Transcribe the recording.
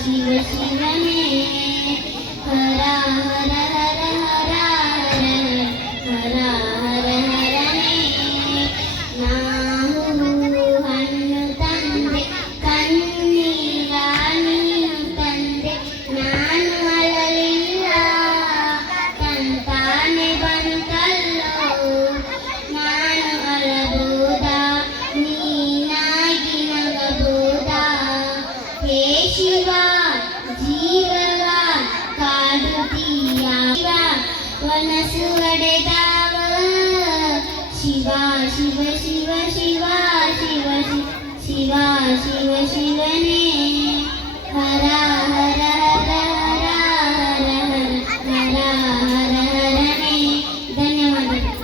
ಶಿವನೇ ಹರ ಹರ ಹರ ಹರ ಹರ ಹರ ಹರನೇ. ನಾವು ಹಣ್ಣು ತಂದೆ ಕಣ್ಣೀರ ನೀನು ತಂದೆ, ನಾನು ಅಳಲಿಲ್ಲ ತಂತಾನೆ ಬಂತಲ್ಲೋ. ನಾನು ಅಳಬಹುದಾ ನೀನಾಗಿ ನಗಬಹುದಾ? ಹೇ ಶಿವ ಜೀವವ ಕಾಡುತ್ತೀಯ, ಮನಸ್ಸು ಒಡೆದಾವ. ಶಿವ ಶಿವ ಶಿವ ಶಿವ ಶಿವ ಶಿವ ಶಿವ ಶಿವ